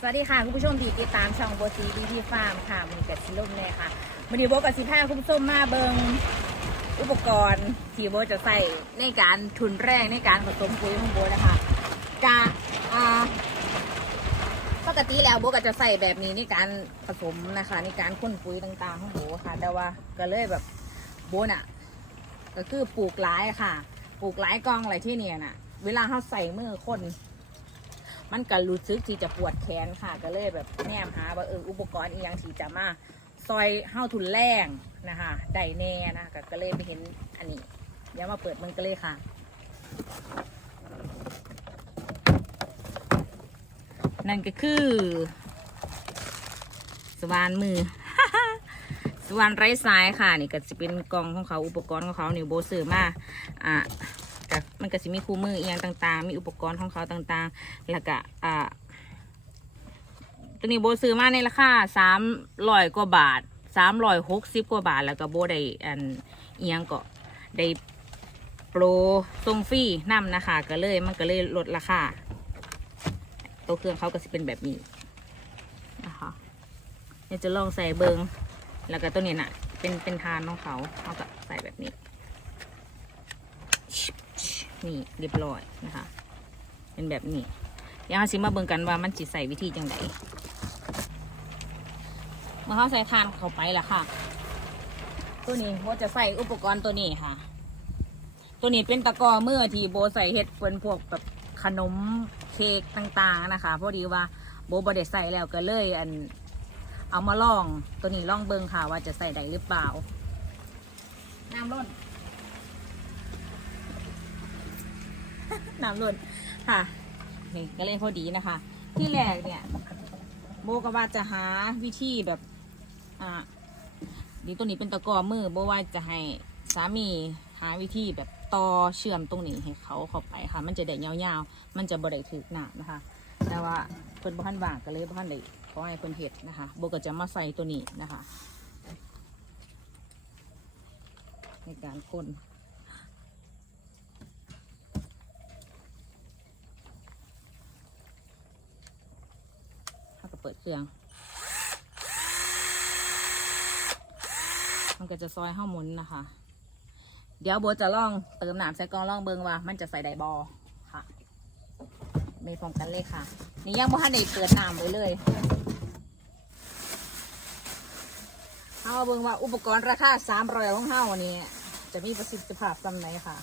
สวัสดีค่ะคุณผู้ชมที่ติดตามช่องโบซีดีทีฟาร์มค่ะมันกับซิลุ่มเลยค่ะมันดีโบกับสิผ้าคุณผู้ชมมาเบิงอุปกรณ์ที่โบจะใส่ในการทุนแรกในการผสมปุ๋ยของโบนะคะจะอ่าปกติแล้วโบก็จะใส่แบบนี้ในการผสมนะคะ ในการค้นปุ๋ยต่างๆของโบค่ะ แต่ว่าก็เลยแบบโบน่ะ ก็คือปลูกหลายค่ะ ปลูกหลายกองอะไรที่เนี่ยน่ะ เวลาเขาใส่มือคน มันก็รู้สึกที่จะปวดแขนค่ะ ก็เลยแบบแนมหาว่าเอออุปกรณ์อีกอย่างที่จะมาซอยเฮ้าทุนแรงนะคะได้แน่นะก็ก็เลยไปเห็นอันนี้เดี๋ยวมาเปิดมันก็เลยค่ะ นั่นก็คือ สวานมือสวานไร้สายค่ะ นี่ก็จะเป็นกล่องของเขาอุปกรณ์ของเขานี่โบซื้อมาอะ มันก็สิมีคู่มืออีกอย่างต่างๆ มีอุปกรณ์ของเขาต่างๆ แล้วก็อ่าตัวนี้โบซื้อมาในราคาสามร้อยกว่าบาทสามร้อยหกสิบกว่าบาท แล้วก็โบได้อันเอียงก็ได้โปรส่งฟรีนํนะคะ ก็เลยมันก็เลยลดราคาตัวเครื่องเขาก็จะเป็นแบบนี้นะคะเดี๋ยวจะลองใส่เบิงแล้วก็ตัวนี้น่ะ เป็นเป็นทานของเขาเขาก็ใส่แบบนี้ นี่เรียบร้อยนะคะ เป็นแบบนี้เดี๋ยวเราสิมาเบิ่งกันว่ามันจิใส่วิธีจังไดเมื่อเขาใส่ทานเข้าไปล้วค่ะ ตัวนี้โบจะใส่อุปกรณ์ตัวนี้ค่ะ ตัวนี้เป็นตะกร้อมือที่โบใส่เฮ็ดเป็นพวกแบบขนมเค้กต่างๆนะคะพอดีว่าโบบได้ใส่แล้วก็เลยอันเอามาลองตัวนี้ลองเบิ่งค่ะว่าจะใส่ได้หรือเปล่า น้ำร้อน น้ำล้นค่ะนี่ก็เลยพอดีนะคะ ที่แรกเนี่ยโบก็ว่าจะหาวิธีแบบอ่าดีตัวนี้เป็นตะก้อมือโบว่าจะให้สามีหาวิธีแบบต่อเชื่อมตรงนี้ให้เขาเข้าไปค่ะ มันจะได้ยาวๆ มันจะบ่ได้ถึกหนานะคะ แต่ว่าเพิ่นบ่ทันว่างก็เลยบ่ทันได้ขอให้เพิ่นเฮ็ดนะคะโบก็จะมาใส่ตัวนี้นะคะ ในการคน เขาก็เปิดเครื่องมันก็จะซอยห้ามุนนะคะ เดี๋ยวโบจะลองเติมน้ำใส่กองลองเบิงว่า มันจะใส่ไดบอค่ะไม่พร้อมกันเลยค่ะ นี่ยังบ่ทันได้เปิดน้ำไปเลยเอามาเบิงว่าอุปกรณ์ราคาสามร้อยของเฮานี่จะมีประสิทธิภาพสำไหนค่ะ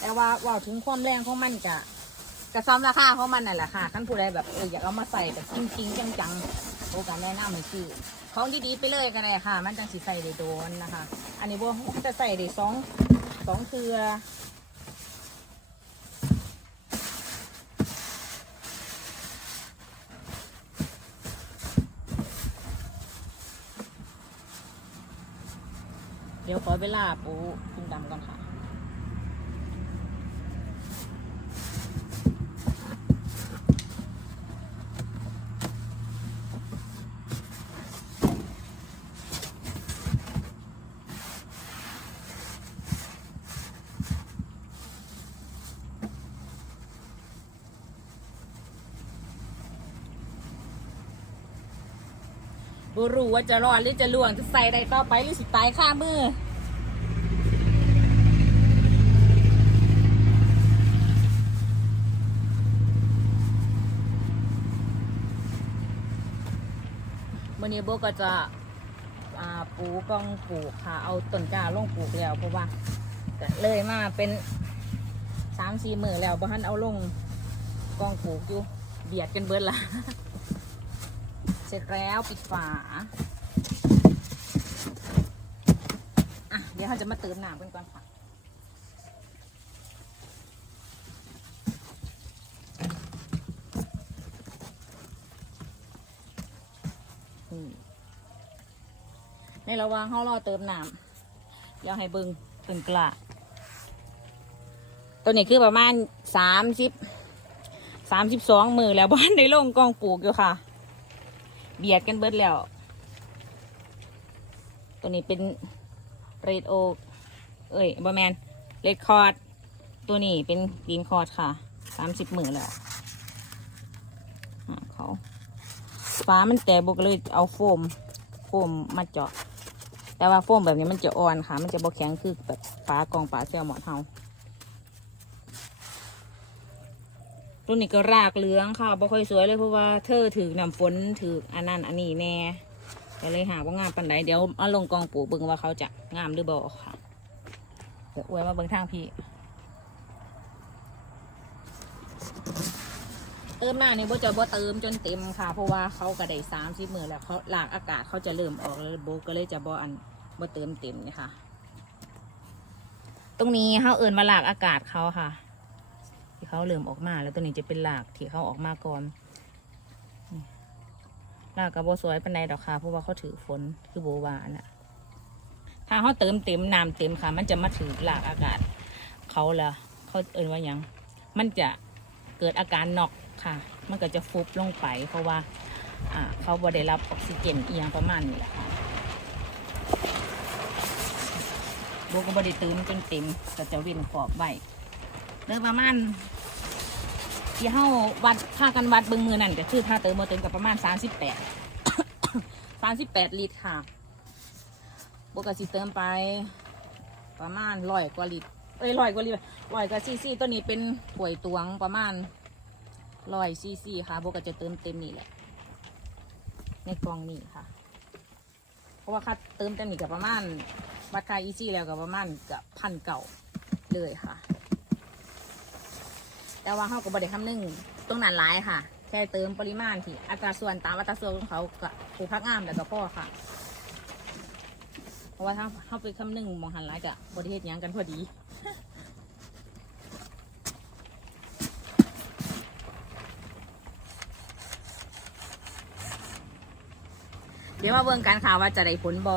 แต่ว่าว่าถึงความแรงของมันกะกระซ้ำราคาของมันนั่นแหละค่ะขั้นผู้ใดแบบเอออยากเอามาใส่แบบจริงๆจังๆโอกาสแนะนำให้ซื้อของดีๆไปเลยก็ได้ค่ะ มันจังสิใส่ได้โดนนะคะ อันนี้ว่าจะใส่ได้สองสองเครือเดี๋ยวขอเวลาปูคุณดำก่อนค่ะ บรู้ว่าจะรอดหรือจะล่วงจะใส่ใดต่อไปหรือสิตายข้ามือวันนี้โบก็จะปูกองปลูกค่ะ เอาต้นกล้าลงปลูกแล้วเพราะว่าเลยมาเป็นสามสี่มือแล้วบ่ทันเอาลงกองปลูกอยู่เบียดกันเบิดละ เสร็จแล้วปิดฝา อะ เดี๋ยวเราจะมาเติมน้ำกันก่อนค่ะในระหว่างเขารอเติมน้ำเดี๋ยวให้เบิงเปิงกล้าตัวนี้คือประมาณสามสิบสามสิบสองมือแล้วบ้านในโรงกองปลูกอยู่ค่ะ เบียดกันเบิดแล้ว ตัวนี้เป็นเรดโอเอ้ยบอแมนเรดคอร์ดตัวนี้เป็นกรีนคอร์ดค่ะสามสิบหมื่นแล้วเขาฟ้ามันแตกบกเลยเอาโฟม โฟมมาเจาะ แต่ว่าโฟมแบบนี้มันจะอ่อนค่ะ มันจะบกแข็งคือแบบฟ้ากองปลาแซลมอนเฮา ตัวนี้ก็รากเหลืองค่ะบ่ค่อยสวยเลยเพราะว่าเธอถือน้ำฝนถืออันนั้นอันนี้แน่ก็เลยหาว่างามปันใดเดี๋ยวเอาลงกองปลูกเบิ่งว่าเขาจะงามหรือบ่ค่ะเดี๋ยวอวยมาเบิ่งทางพี่เติมหน้านี่โบจะบ่เติมจนเต็มค่ะ เพราะว่าเขากระไดสามสิบมือแล้วเขาหลากอากาศเขาจะเริ่มออกแล้วโบก็เลยจะบ่อันบ่เติมเต็มนี่ค่ะ ตรงนี้เขาเอินมาหลากอากาศเขาค่ะ ที่เขาเริ่มออกมาแล้วตัวนี้จะเป็นหลากที่เขาออกมาก่อนนี่ลากกับโบสวยปันใดดอกค่ะเพราะว่าเขาถือฝนคือโบวาน่ะ ถ้าเขาเติมเต็มน้ำเต็มค่ะ มันจะมาถือหลากอากาศเขาล้วเขาเอินว่ายัง มันจะเกิดอาการน็อกค่ะ มันก็จะฟุบลงไปเพราะว่าอ่าเขาบ่ได้รับออกซิเจนเอียงประมาณนี้แหละค่ะโบก็บ่ได้เติมจนเต็มก็จะเว้นขอบไว้ เดินประมาณที่เฮาวัดค่ากันวัดเบิ่งมือนั่นก็คือถ้าเติมบ่เติมกับประมาณ38 38ลิตรค่ะโบก็สิเติมไปประมาณร้อยกว่าลิตรเอ้ยร้อยกว่าลิตรร้อยกว่าซีซีตัวนี้เป็นป่วยตวงประมาณร้อยซีซีค่ะโบก็จะเติมเต็มนี่แหละในกล่องนี้ค่ะ เพราะว่าค่าเติมเต็มนี่กับประมาณวัดค่าอีซี่แล้วกับประมาณกับพันเก่าเลยค่ะ แต่ว่าเขาก็บริคำนึงตรงนั้นหลายค่ะ แค่เติมปริมาณที่อัตราส่วนตามอัตราส่วนของเขากับปลูกพักงามแล้วก็พ่อค่ะ เพราะว่าถ้าเขาไปคำนึงมองหันหลายกับบริเทศยังกันพอดีเดี๋ยวมาเบิ่งกันค่ะว่าจะได้ผลบอ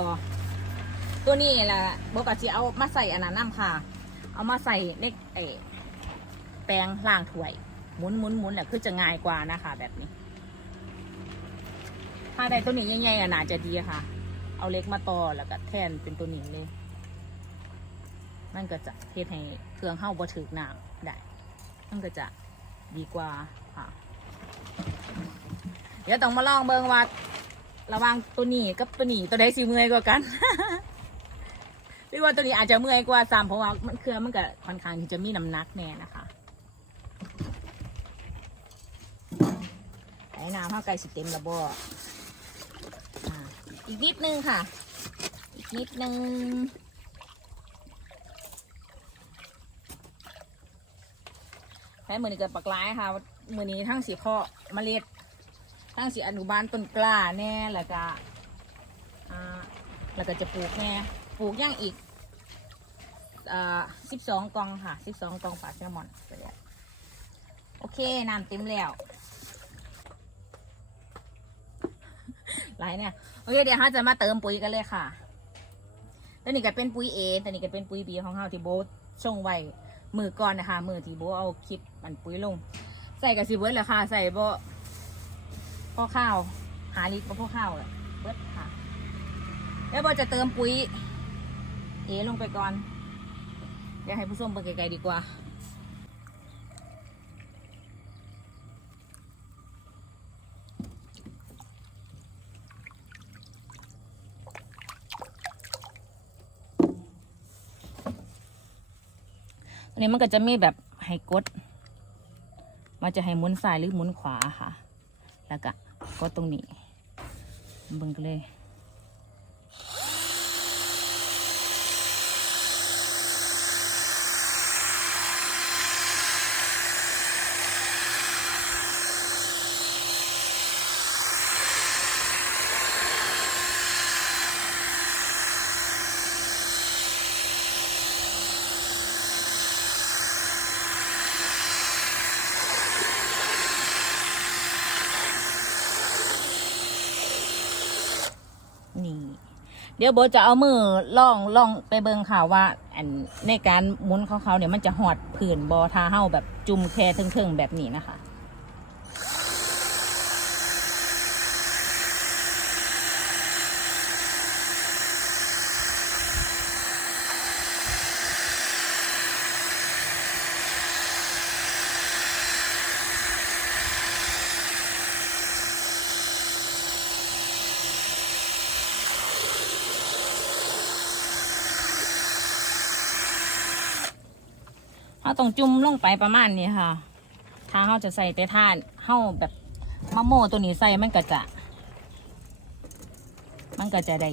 ตัวนี้แหละโบกจะเอามาใส่อันนั้นน้ำค่ะ เอามาใส่ในไอ แปรงล่างถ้วยหมุนหมุนหมุนแหละคือจะง่ายกว่านะคะ แบบนี้ ถ้าได้ตัวนี้ใหญ่ๆอะน่าจะดีค่ะ เอาเล็กมาต่อแล้วก็แทนเป็นตัวนี้เลยมันก็จะเทให้เครื่องเข้าบ่ถึกน้ำได้ มันก็จะดีกว่าค่ะ เดี๋ยวต้องมาลองเบิงว่าระว่างตัวนี้กับตัวนี้ตัวใดสิเมื่อยกว่ากันหรือว่าตัวนี้อาจจะเมื่อยกว่าซ้ำเพราะว่ามันเครื่องมันก็ค่อนข้างที่จะมีน้ำหนักแน่นะคะไอ้ น้ำข้าวไก่สิเต็มระบออีกนิดนึงค่ะ อีกนิดนึงใช้มือนี้เกิดปักร้ายค่ะ มือนี้ทั้งสีเพาะเมล็ด ทั้งสีอนุบาลต้นกล้าแน่แล้วก็แล้วก็จะปลูกแน่ปลูกย่างอีกสิบสองกองค่ะสิบสองกองปลาแซลมอนโอเค น้ำเต็มแล้ว หลายเนี่ยโอเคเดี๋ยวเราจะมาเติมปุ๋ยกันเลยค่ะตัวนี้ก็เป็นปุ๋ยเอตัวนี้ก็เป็นปุ๋ยบีของเราที่โบทส่งไว้มือก่อนนะคะมือที่โบเอาคลิปมันปุ๋ยลง ใส่กับสิเบิร์ดเลยค่ะ ใส่โบพ่อข้าว หาลิตรพ่อข้าวเลยเบิดค่ะ แล้วโบจะเติมปุ๋ยเอลงไปก่อนเดี๋ยวให้ผู้ชมเบิ่งไกลๆดีกว่า นนี้มันก็จะมีแบบให้กดมันจะให้หมุนซ้ายหรือหมุนขวาค่ะ แล้วก็กดตรงนี้เบิ่งกันเลย นี่ เดี๋ยวโบจะเอามือล่องล่องไปเบิงค่ะว่า อันในการหมุนของเขาเนี่ยมันจะหอดผื่นบอทาเห่าแบบจุ่มแค่เทิงๆแบบนี้นะคะ เขาต้องจุ่มลงไปประมาณนี้ค่ะ ถ้าเขาจะใส่แต่ท่านเขาแบบมะโม่ตัวนี้ใส่มันก็จะ มันก็จะได้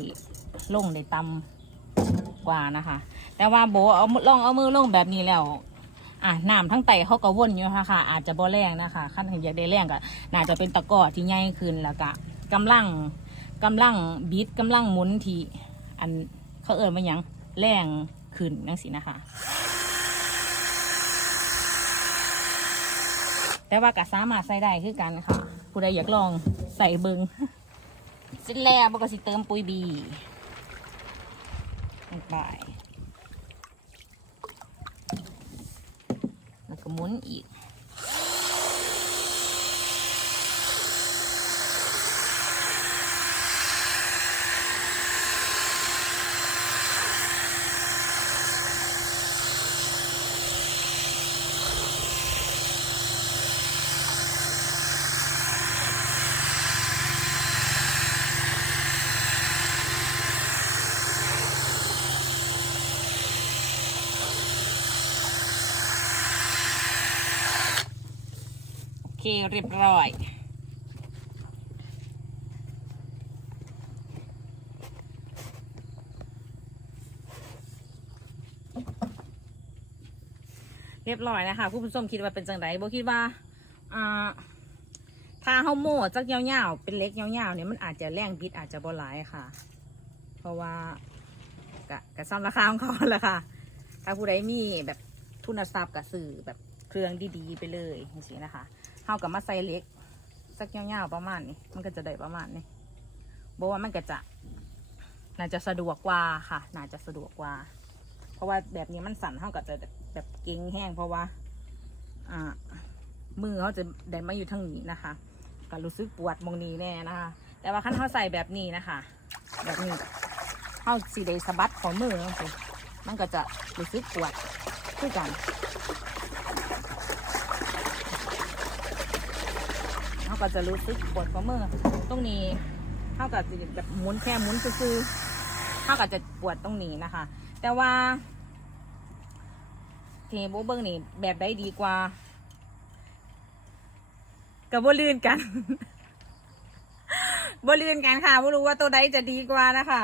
ลงได้ตำกว่านะคะ แต่ว่าโบเอาลองเอามือลงแบบนี้แล้วอะน้ำทั้งไตเขาก็วนอยู่ค่ะค่ะ อาจจะบ่แรงนะคะขั้นอยากได้แรงก็น่าจะเป็นตะก้อที่ใหญ่ขึ้นแล้วก็กำลังกำลังบิดกำลังหมุนที่อันเขาเอ่ยมาหยังแรงขึ้นนั่นสินะคะ แต่ว่าก็สามารถใส่ได้คือกันค่ะ ผู้ใดอยากลองใส่เบิงเสร็จแล้วปกสิเติมปุ๋ยบีลงไปแล้วก็หมุนอีก เคเรียบร้อยเรียบร้อยนะคะคุณผู้ชมคิดว่าเป็นจังไดโบคิดว่าอ่าถ้าเฮาโม่จักยาวๆเป็นเล็กยาวๆเนี่ยมันอาจจะแรงบิดอาจจะบ่หลายค่ะ เพราะว่ากะกะซ้ำราคาของเขาแหละค่ะ ถ้าผู้ใดมีแบบทุนทรัพย์กับสื่อแบบเครื่องดีๆไปเลยอย่างนี้นะคะ เฮากับมาใส่เล็กสักยาวๆประมาณนี้ มันก็จะได้ประมาณนี้บอกว่ามันก็จะน่าจะสะดวกกว่าค่ะ น่าจะสะดวกกว่า เพราะว่าแบบนี้มันสั่นเท่ากับจะแบบเก่งแห้ง เพราะว่า อ่า มือเขาจะได้มาอยู่ทางนี้นะคะก็รู้สึกปวดมองนี้แน่นะคะ แต่ว่าขั้นเขาใส่แบบนี้นะคะ แบบนี้เขาสีได้สะบัดของมือมันก็จะรู้สึกปวดคือกัน เขาก็จะรู้สึกปวดข้อมือตรงนี้เขาก็จะแบบหมุนแค่หมุนซื่อเขาก็จะปวดตรงนี้นะคะ แต่ว่าเทโบเบิ้งนี่แบบได้ดีกว่ากับบ่ลื่นกันบ่ลื่นกันค่ะไม่รู้ว่าตัวใดจะดีกว่านะคะ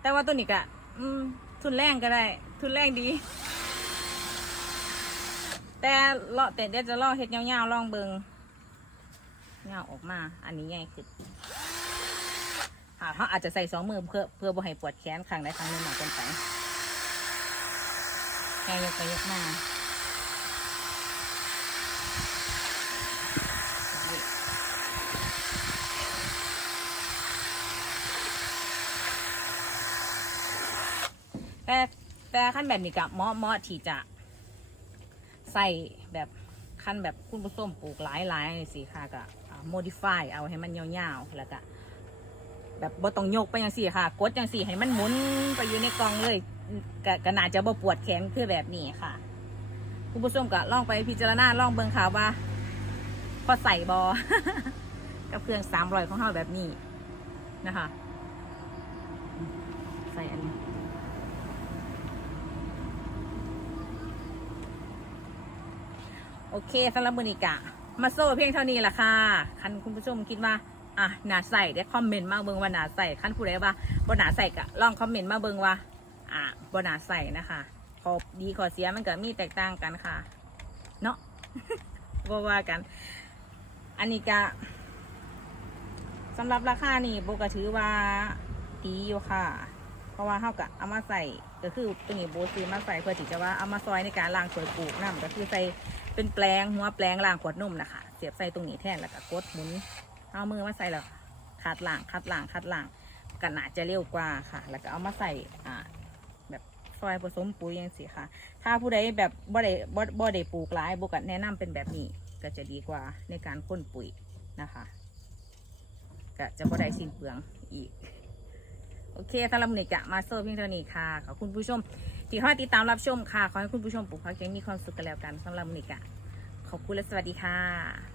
แต่ว่าตัวนี้ก็อืมทุนแรงก็ได้ ทุนแรงดี แต่เลาะแต่เดี๋ยวจะเลาะเห็ดยาวๆลองเบิงเงาออกมา อันนี้ใหญ่ขึ้นค่ะเขาอาจจะใส่สองมือเพื่อเพื่อบ่ให้ปวดแขนข้างใดข้างหนึ่งมากเกินไปแกยกไปยกมาแต่แต่ขั้นแบบนี้กับเหมาะเหมาะที่จะ ใส่แบบขั้นแบบคุณผู้ชมปลูกหลายหลายสิค่ะก็โมดิฟายเอาให้มันยาวๆแล้วก็แบบบ่ต้องยกไปอย่างสี่ค่ะ กดอย่างสี่ให้มันหมุนไปอยู่ในกล่องเลยกก็น่าจะบ่ปวดแขนคือแบบนี้ค่ะ คุณผู้ชมก็ลองไปพิจารณาลองเบิ่งค่ะว่าพอใส่บอกับเครื่องสามรอยของเราแบบนี้นะคะ ใส่อันนี้ โอเคสำหรับมือนิกะ มาโซ่เพียงเท่านี้แหละค่ะ คันคุณผู้ชมคิดว่าอะหนาใส่ได้คอมเมนต์มาเบิงว่าหนาใส่คันผู้ใดว่าบ่หนาใส่กะลองคอมเมนต์มาเบิงว่า อะบ่หนาใส่นะคะขอดีขอเสียมันก็มีแตกต่างกันค่ะ เนาะบ่าว่ากัน อันนี้กะสำหรับราคานี่โบก็ถือว่าดีอยู่ค่ะ เพราะว่าเขากะเอามาใส่ก็คือตัวนี้โบซื้อมาใส่เพื่อที่จะว่าเอามาซอยในการล้างสวยปลูกน้ำก็คือใส่ เป็นแปลงหัวแปลงล่างขวดนมนะคะเสียบใส่ตรงนี้แทนแล้วก็กดหมุนเอามือมาใส่แล้วคัดล่างคัดล่างคัดล่างกันนาจะเร็วกว่าค่ะ แล้วก็เอามาใส่อ่าแบบซอยผสมปุ๋ยยังสิค่ะ ถ้าผู้ใดแบบบ่ได้บ่บ่ได้ปลูกหลายบุกัแนะนำเป็นแบบนี้ก็จะดีกว่าในการพ่นปุ๋ยนะคะก็จะบ่ได้สิ้นเปลืองอีก โอเคสำหรับวันนี้กะมาโซ่เพียงเท่านี้ค่ะ ขอบคุณผู้ชม ที่คอยติดตามรับชมค่ะ ขอให้คุณผู้ชมปลูกพักยังมีความสุขกันแล้วกันสำหรับวันนี้กะขอบคุณและสวัสดีค่ะ